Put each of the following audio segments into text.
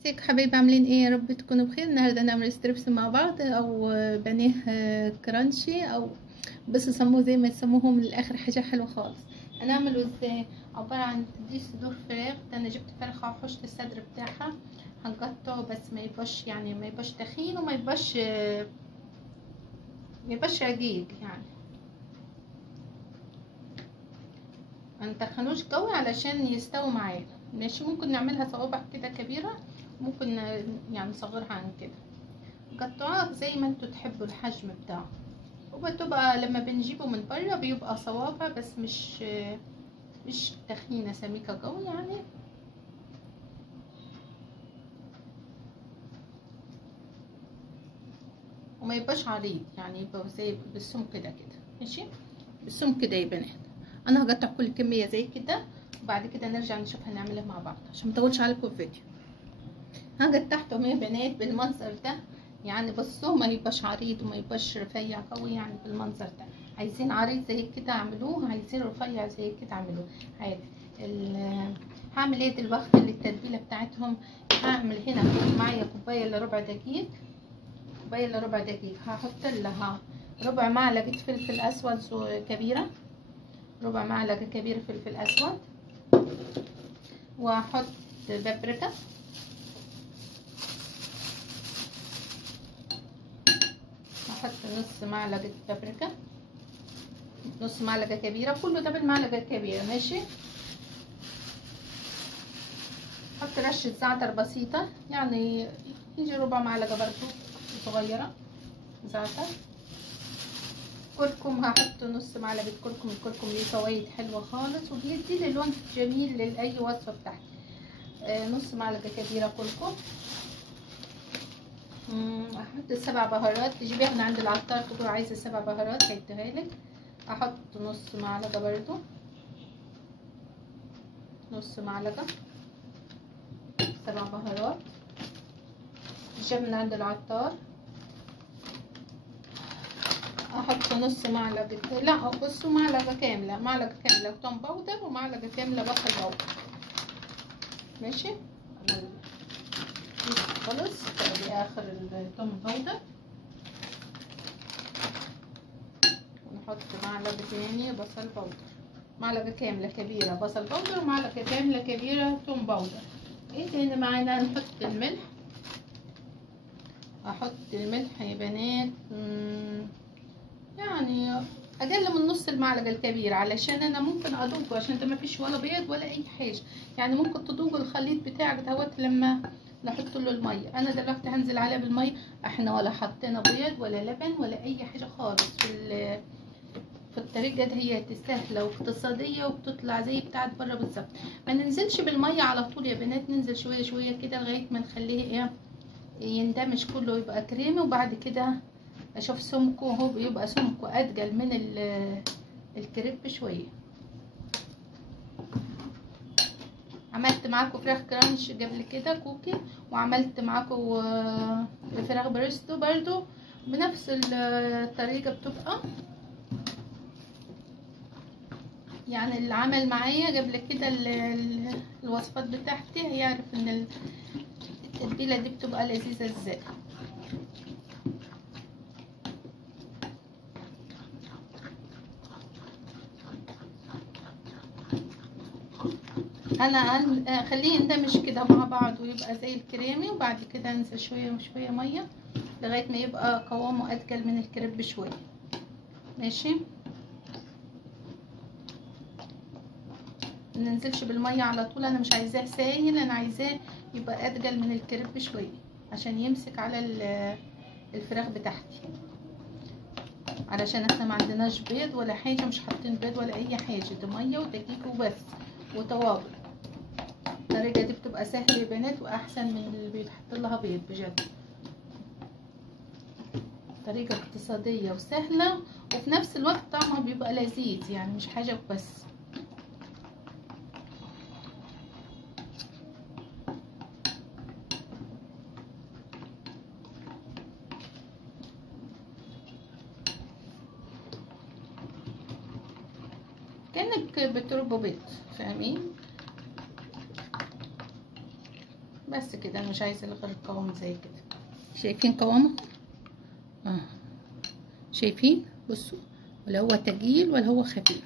ازيكم حبايبي، عاملين ايه؟ يا رب تكونوا بخير. النهارده هنعمل ستريبس مع بعض او بانيه كرانشي، او بس سموه زي ما تسموه، من الاخر حاجه حلوه خالص. هنعمله ازاي؟ عباره عن دي صدور فراخ. ده انا جبت فرخه وحشت الصدر بتاعها. هنقطعه بس ما يبقاش تخين، وما يبقاش رقيق يعني. ما نتخنوش قوي علشان يستوي معانا. ماشي، ممكن نعملها صوابع كده كبيره، ممكن يعني نصغرها عن كده. قطعوها زي ما انتوا تحبوا الحجم بتاعه. وبتبقى لما بنجيبه من بره بيبقى صوابع، بس مش تخينه سميكه قوي يعني. وما يبقاش عريض، يعني يبقى زي بالسمك كده ماشي، بالسمك كده يا بنات. انا هقطع كل كميه زي كده، وبعد كده نرجع نشوف هنعملها مع بعض عشان ما اطولش عليكم الفيديو. قطعتهم يا بنات بالمنظر ده. يعني بصوا، ما يبقاش عريض وما يبقاش رفيع قوي، يعني بالمنظر ده. عايزين عريض زي كده اعملوه، عايزين رفيع زي كده اعملوه عادي. هعمل ايه دلوقتي للتتبيله بتاعتهم؟ هعمل هنا معايا كوبايه الا ربع دقيق. هحط لها ربع معلقه فلفل اسود كبيره، ربع معلقه كبيره فلفل اسود. واحط بابريكا، احط نص معلقه بابريكا، نص معلقه كبيره، كله ده بالمعلقه الكبيره ماشي. احط رشه زعتر بسيطه، يعني يجي ربع معلقه برضو صغيره زعتر. كركم هحط نص معلقه كركم. الكركم ليه فوائد حلوه خالص، وبيدي لي لون جميل لاي وصفه بتاعتي. نص معلقه كبيره كركم. احط 7 بهارات، تجيبيها من عند العطار تقول عايزه 7 بهارات هيديها لك. احط نص معلقه برضو، نص معلقه 7 بهارات جاب من عند العطار. احط نص معلقه، لا بصوا، معلقه كامله توم باودر، ومعلقه كامله بصل باودر ماشي. خلص دي اخر التوم باودر. ونحط معلقه تاني بصل باودر، معلقه كامله كبيره بصل باودر، ومعلقه كامله كبيره توم باودر. ايه تاني معانا؟ نحط الملح. احط الملح يا بنات يعني اقل من نص المعلقه الكبيره، علشان انا ممكن ادوقه، عشان ده ما فيش ولا بيض ولا اي حاجه. يعني ممكن تدوق الخليط بتاعك دوت لما نحط له الميه. انا دلوقتي هنزل عليه بالميه. احنا ولا حطينا بيض ولا لبن ولا اي حاجه خالص في الطريقه دي. هي سهله واقتصاديه وبتطلع زي بتاعت بره بالظبط. ما ننزلش بالميه على طول يا بنات، ننزل شويه شويه كده لغايه ما نخليه ايه، يندمج كله يبقى كريمي. وبعد كده اشوف سمكه، هو بيبقى سمكه اتقل من الكريب شويه. عملت معاكم فراخ كرانش قبل كده كوكي، وعملت معاكم فراخ بريستو برضو بنفس الطريقه. بتبقى يعني اللي عمل معايا قبل كده الوصفات بتاعتي هيعرف ان التتبيله دي بتبقى لذيذه ازاي. انا اخليه يندمج كده مع بعض ويبقى زي الكريمي، وبعد كده انزل شويه وشويه ميه لغايه ما يبقى قوامه اتقل من الكريب شويه ماشي. مننزلش بالميه على طول، انا مش عايزاه سايل، انا عايزاه يبقى اتقل من الكريب شويه عشان يمسك على الفراخ بتاعتي. علشان احنا ما عندناش بيض ولا حاجه، مش حاطين بيض ولا اي حاجه، ده ميه ودقيق وبس وتوابل. الطريقه دي بتبقى سهله يا بنات، واحسن من اللي بيتحط لها بيض بجد. طريقه اقتصاديه وسهله، وفي نفس الوقت طعمها بيبقى لذيذ، يعني مش حاجه بس. كأنك بتربوا بيض، فاهمين؟ بس كده. انا مش عايزه غير القوام زي كده. شايفين قوامه؟ شايفين؟ بصوا، ولا هو تقيل ولا هو خفيف.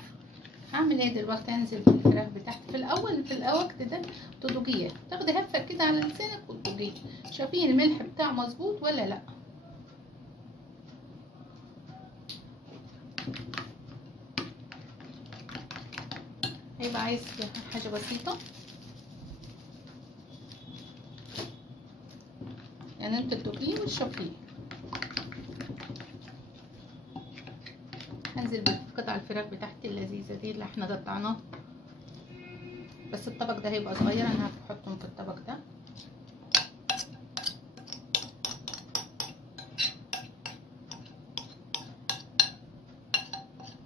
هعمل ايه دلوقتي؟ هنزل بالفراخ بتاعتي. في الاول في الوقت ده تدوجيه، تاخدي هفه كده على لسانك وتدوجيه. شايفين الملح بتاعه مظبوط ولا لا؟ هيبقى عايز حاجه بسيطه، يعني انت تدوجيه وتشوفيه. هنزل بقطع الفراخ بتاعتي اللذيذه دي اللي احنا قطعناها، بس الطبق ده هيبقى صغير، انا هحطهم في الطبق ده.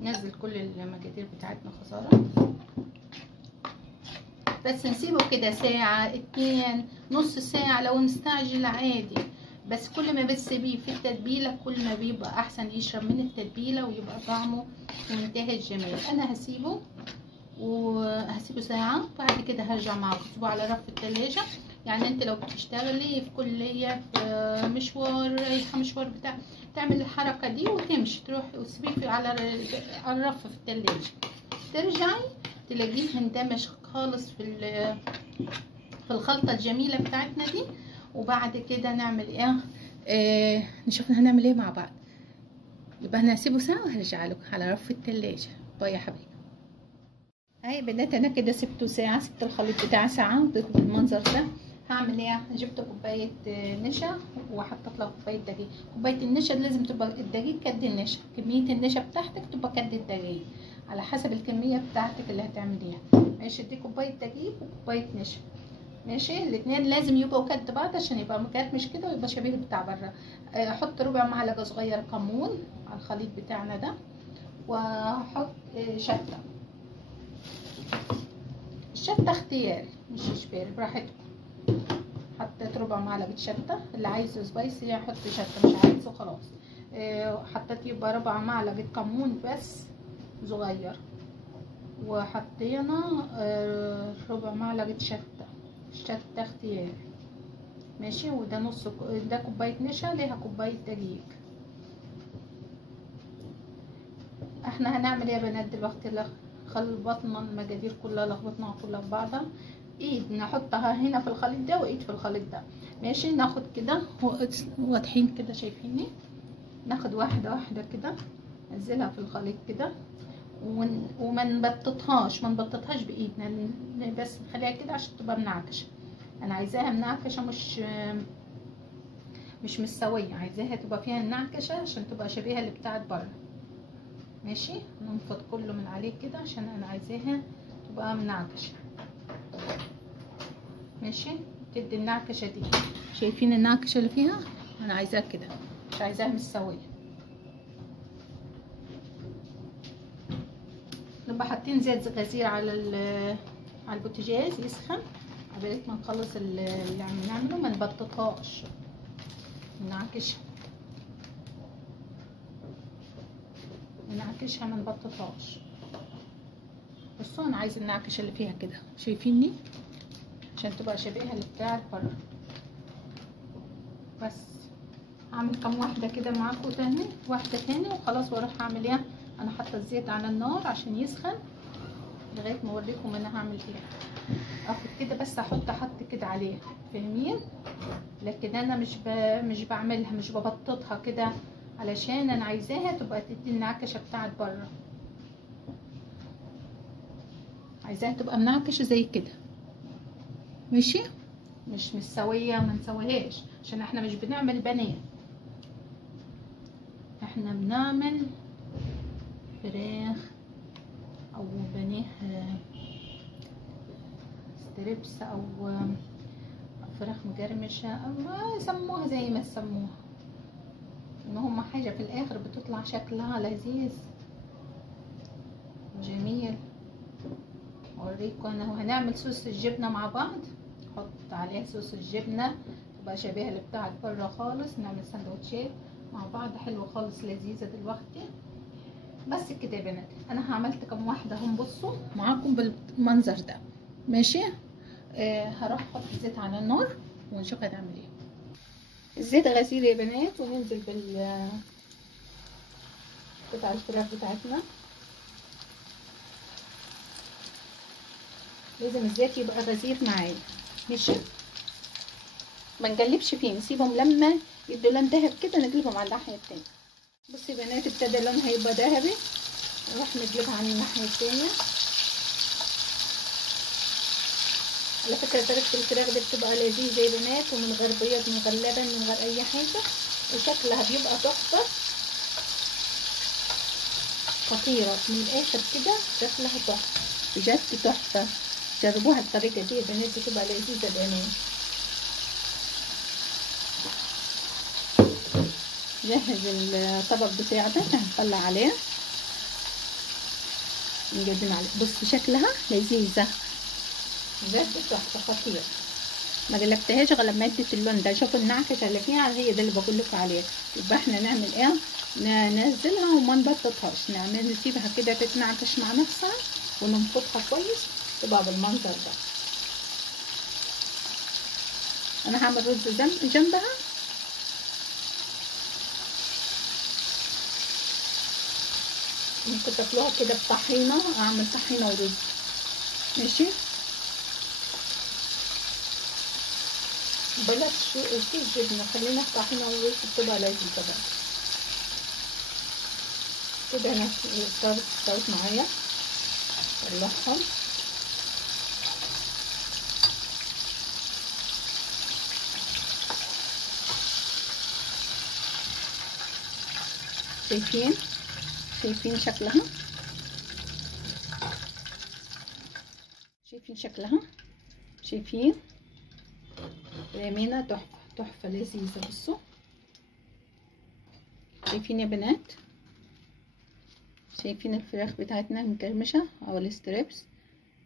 ننزل كل المقادير بتاعتنا خساره. بس نسيبه كده ساعه 2 نص ساعه لو نستعجل عادي، بس كل ما بتسيبيه في التتبيله كل ما بيبقى احسن، يشرب من التتبيله ويبقى طعمه منتهى الجمال. انا هسيبه ساعه، بعد كده هرجع معاكم. تسيبوه على رف التلاجة. يعني انت لو بتشتغلي في كليه، في مشوار، رايحه مشوار بتاع، تعمل الحركه دي وتمشي تروحي وتسيبيه على الرف في التلاجة. ترجعي تلاقيه اندمج خالص في الخلطه الجميله بتاعتنا دي. وبعد كده نعمل ايه؟ نشوف هنعمل ايه مع بعض. يبقى انا هسيبه ساعه وهرجع لكم على رف التلاجة. باي يا حبيبي. اهي بدأت انا كده سبته ساعه، سبت الخليط بتاعي ساعه بالمنظر ده. هعمل ايه؟ جبت كوبايه نشا وحطيت لها كوبايه دقيق. كوبايه النشا لازم تبقى الدقيق قد النشا، كميه النشا بتاعتك تبقى قد الدقيق على حسب الكميه بتاعتك اللي هتعمليها. ماشي، دي كوبايه دقيق وكوبايه نشا. ماشي، الاثنين لازم يبقوا قد بعض عشان يبقى مكرمش كده ويبقى شبيه بتاع بره. احط ربع معلقه صغيره كمون على الخليط بتاعنا ده، واحط شطه. الشطه اختياري مش اجباري، براحتكم. حطيت ربع معلقه شطه، اللي عايزه سبايسي يحط شطه، مش عايزه خلاص. حطيت يبقى ربع معلقه كمون بس صغير، وحطينا ربع معلقه شطه. الشطه اختياري. ماشي، وده ده كوبايه نشا ليها كوبايه دقيق. احنا هنعمل ايه يا بنات دلوقتي؟ خلطنا المقادير كلها، لخبطناها كلها في بعضها. ايد نحطها هنا في الخليط ده وايد في الخليط ده. ماشي، ناخد كده واضحين كده، شايفيني؟ ناخد واحده واحده كده، ننزلها في الخليط كده، وما نبططهاش بايدنا، بس نخليها كده عشان تبقى منعكشه. انا عايزاها منعكشه، مش مستويه، عايزاها تبقى فيها منعكشه عشان تبقى شبيهه اللي بتاعت بره. ماشي، ننفض كله من عليه كده عشان انا عايزاها تبقى منعكشه. ماشي، تدي النعكشه دي. شايفين النعكشه اللي فيها؟ انا عايزاها كده، مش عايزاها مستويه. نبقى حاطين زيت غزير على البوتاجاز يسخن قبل ما نخلص اللي يعني نعمله. ما نبططهاش، نعكشها ما نبططهاش. بصوا، انا عايزه النعكشه اللي فيها كده، شايفيني؟ عشان تبقى شبيهه اللي بتاعت بره. بس هعمل كم واحده كده معاكم تاني، واحده تاني وخلاص، واروح اعمل ايه؟ انا حاطه الزيت على النار عشان يسخن لغايه ما اوريكم انا هعمل ايه. اخد كده بس احط كده عليه، فاهمين؟ لكن انا مش بعملها، مش ببططها كده، علشان انا عايزاها تبقى تدي النعكشه بتاعت بره. عايزاها تبقى منعكشه زي كده. ماشي، مش مستويه، ما نسويهاش عشان احنا مش بنعمل بانيه، احنا بنعمل فراخ او بانيه ستريبس او فراخ مجرمشه، او ما يسموها زي ما يسموها، ان هما حاجه في الاخر بتطلع شكلها لذيذ جميل. اوريكم انا. وهنعمل صوص الجبنه مع بعض، نحط عليها صوص الجبنه تبقى شبيهه اللي بتاعت بره خالص. نعمل سندوتشات مع بعض حلوه خالص لذيذه دلوقتي. بس كده يا بنات، انا عملت كم واحده هم، بصوا معاكم بالمنظر ده. ماشي، هروح احط الزيت على النار ونشوف هنعمل ايه. الزيت غسيل يا بنات، وننزل قطع الفراخ بتاعتنا. لازم الزيت يبقى غزير معايا، ماشي؟ ما نقلبش فيه، نسيبهم لما يبدوا لون ذهب كده نقلبهم على الناحيه التانية. بصي يا بنات ابتدى لونها يبقى ذهبي، نروح نقلبها على الناحيه التانية. على فكره طريقه الفراخ دي بتبقى لذيذه يا بنات، ومن غير بيض من غير لبن من غير اي حاجه، وشكلها بيبقى تحفه خطيره من الاخر كده، شكلها تحفه بجد تحفه. جربوها الطريقه دي يا بنات، بتبقى لذيذه بامانه. جهز الطبق بتاعنا هنطلع عليه نقدم عليه. بص شكلها لذيذه بجد تحفه خطيره. ما قلبتهاش غير لما ادت اللون ده. شوفوا النعكشه اللي فيها هي ده اللي بقول لكم عليه. يبقى احنا نعمل ايه؟ ننزلها وما نبططهاش، نسيبها كده تتنعكش مع نفسها وننفضها كويس تبقى بالمنظر ده. انا هعمل رز جنبها. ممكن تاكلوها كده بطحينه، اعمل طحينه ورز، ماشي؟ بلاش في جبنه، خلينا في طحينه ورز بتبقى لذيذه بقى كده. انا استوت معايا، طلعهم. شايفين شكلها؟ شايفين بأمانة تحفة لذيذة. بصوا شايفين يا بنات؟ شايفين الفراخ بتاعتنا مكرمشة او الستريبس؟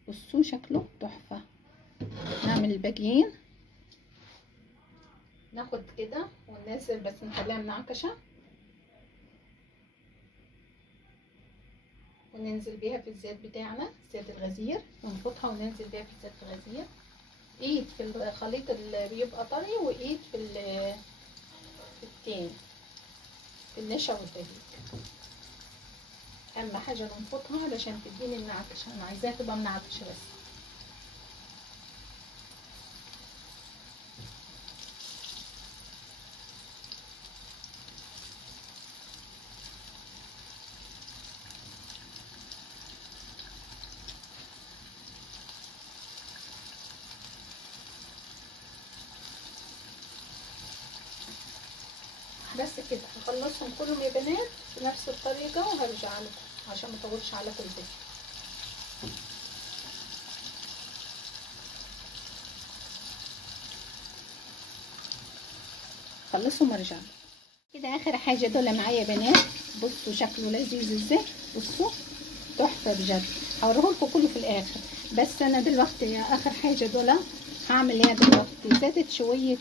بصوا شكله تحفة. نعمل الباقيين، ناخد كده وننزل بس نخليها منعكشة وننزل بيها في الزيت بتاعنا، الزيت الغزير، ونفضها وننزل بيها في الزيت الغزير. ايد في الخليط اللي بيبقى طري، وايد في التاني في النشا والدقيق. اهم حاجه ننفضها علشان تديني النعكشه، انا عايزاها تبقى منعكشه بس. بس كده هخلصهم كلهم يا بنات بنفس الطريقه، وهرجع لكم عشان ما اطولش عليكم الفيديو. خلصهم وارجع كده. اخر حاجه دول معايا يا بنات، بصوا شكله لذيذ ازاي. بصوا تحفه بجد. هوريهولكم كله في الاخر، بس انا دلوقتي اخر حاجه دول هعمل ايه دلوقتي. زادت شويه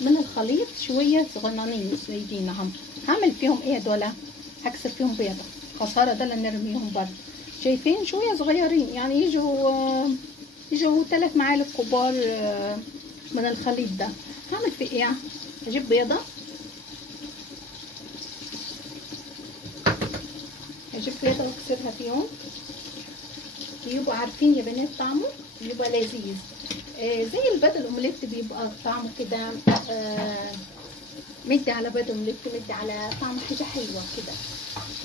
من الخليط، شويه صغننين زايدين اهم. هعمل فيهم ايه دول؟ هكسر فيهم بيضه، خساره دول نرميهم برضه. شايفين شويه صغيرين، يعني يجوا 3 معالق كبار من الخليط ده. هعمل فيه ايه؟ اجيب بيضه، واكسرها فيهم، ويبقوا عارفين يا بنات طعمه يبقى لذيذ. زي البيض الاومليت بيبقى طعمه كده مدي على بيض اومليت، مدي على طعم حاجه حلوه كده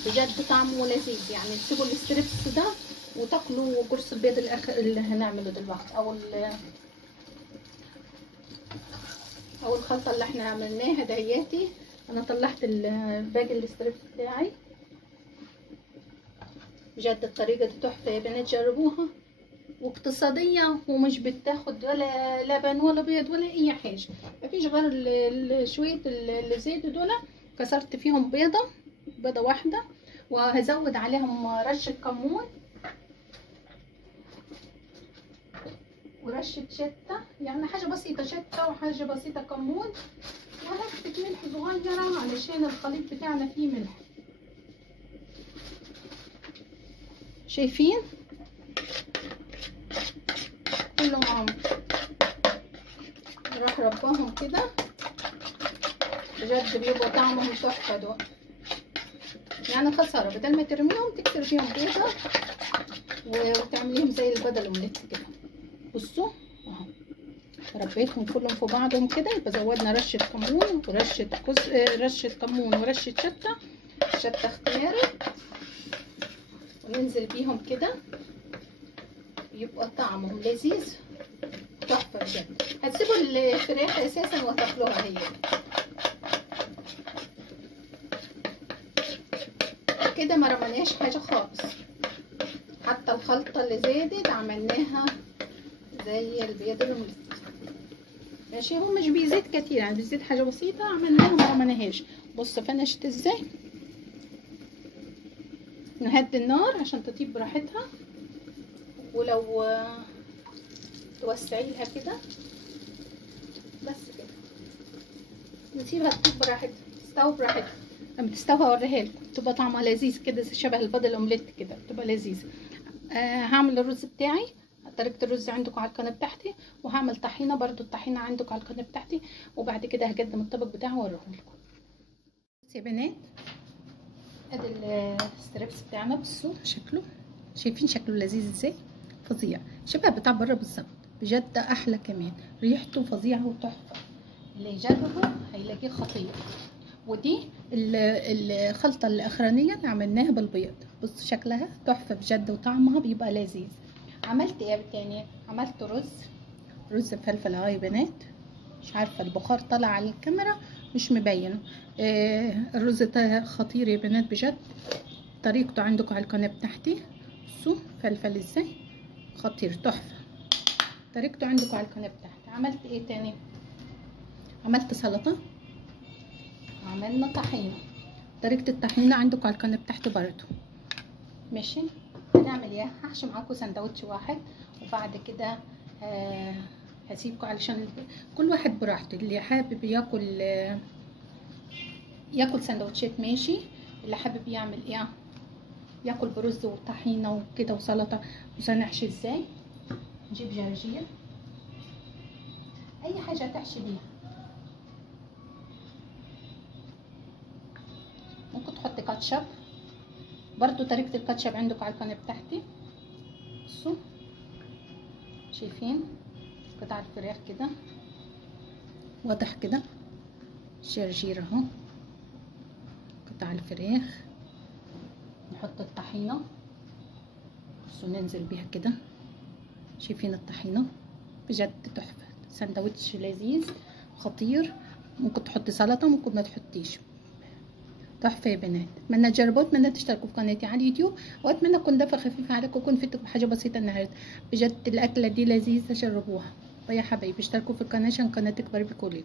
بجد، طعمه لذيذ. يعني تسيبوا الستريبس ده وتاكلوا قرص البيض الاخر اللي هنعمله دلوقتي، او الخلطه اللي احنا عملناها دهياتي. انا طلعت باقي الستريبس بتاعي بجد. الطريقه دي تحفه يا بنات، جربوها، واقتصاديه، ومش بتاخد ولا لبن ولا بيض ولا اي حاجه. مفيش غير شويه الزيت دول، كسرت فيهم بيضه واحده، وهزود عليهم رشه كمون ورشه شطه، يعني حاجه بسيطه، شطه وحاجه بسيطه كمون، وهفتك ملح صغيره علشان الخليط بتاعنا فيه ملح. شايفين كلهم راح رباهم كده بجد بيبقوا طعمهم تحفه دول. يعني خساره بدل ما ترميهم تكسر فيهم بيضه وتعمليهم زي البيضه الاومليت كده. بصوا اهو ربيتهم كلهم في بعضهم كده. يبقى زودنا رشه كمون ورشه رشه كمون ورشه شطه اختياري، وننزل بيهم كده يبقى طعمهم لذيذ تحفه بجد. هتسيبوا الفراخ اساسا وتاكلوها هي كده، ما رمناش حاجه خالص. حتى الخلطه اللي زادت عملناها زي البيض الاومليت ماشي. هو مش بيزيد كتير يعني بيزيد حاجه بسيطه عملناها ما رمناهاش. بص فنشت ازاي. نهدي النار عشان تطيب براحتها، ولو توسعي لها كده بس كده نسيبها تطيب براحتها تستوي براحتها. لما تستوي هوريها لكم تبقى طعمها لذيذ كده شبه البيض الاومليت كده بتبقى لذيذه. هعمل الرز بتاعي طريقه الرز عندكم على القناه بتاعتي، وهعمل طحينه برضو الطحينه عندكم على القناه بتاعتي، وبعد كده هقدم الطبق بتاعي واوريه لكم. بصوا يا بنات ادي الستريبس بتاعنا. بصوا شكله، شايفين شكله لذيذ ازاي؟ فظيع شبه بتاع بره بالظبط بجد. احلى كمان ريحته فظيعه وتحفه. اللي يجربه هيلاقيه خطير. ودي الخلطه الاخرانيه اللي عملناها بالبيض. بصوا شكلها تحفه بجد وطعمها بيبقى لذيذ. عملت ايه تاني؟ عملت رز فلفل اهو يا بنات. مش عارفه البخار طلع على الكاميرا مش مبين. الرز ده خطير يا بنات بجد. طريقته عندكم على القناه بتاعتي. بصوا فلفل ازاي خطير تحفه. طريقته عندكم على القناه بتاعتي. عملت ايه تاني؟ عملت سلطه، عملنا طحينه. طريقه الطحينه عندكم على القناه بتاعتي برضو ماشي. هنعمل ايه؟ هحشي معاكم سندوتش واحد، وبعد كده هسيبكم علشان كل واحد براحته. اللي حابب ياكل سندوتشات ماشي، اللي حابب يعمل ايه ياكل برز وطحينه وكده وسلطه. بصوا هنحشي ازاي. نجيب جرجير اي حاجه تحشي بيها. ممكن تحطي كاتشب برضو. طريقه الكاتشب عندكم على القناه بتاعتي. بصوا شايفين قطع الفراخ كده واضح كده. جرجير اهو قطع الفراخ. نحط الطحينه. بصوا ننزل بيها كده. شايفين الطحينه بجد تحفه. سندوتش لذيذ خطير. ممكن تحطي سلطه ممكن ما تحطيش. تحفه يا بنات. اتمنى تجربوا، اتمنى تشتركوا في قناتي على اليوتيوب، واتمنى تكون دفعه خفيفه عليكم وكون فدتكم بحاجه بسيطه النهارده. بجد الاكله دي لذيذه جربوها. ويا حبايبي اشتركوا في القناه عشان القناه تكبر بكم.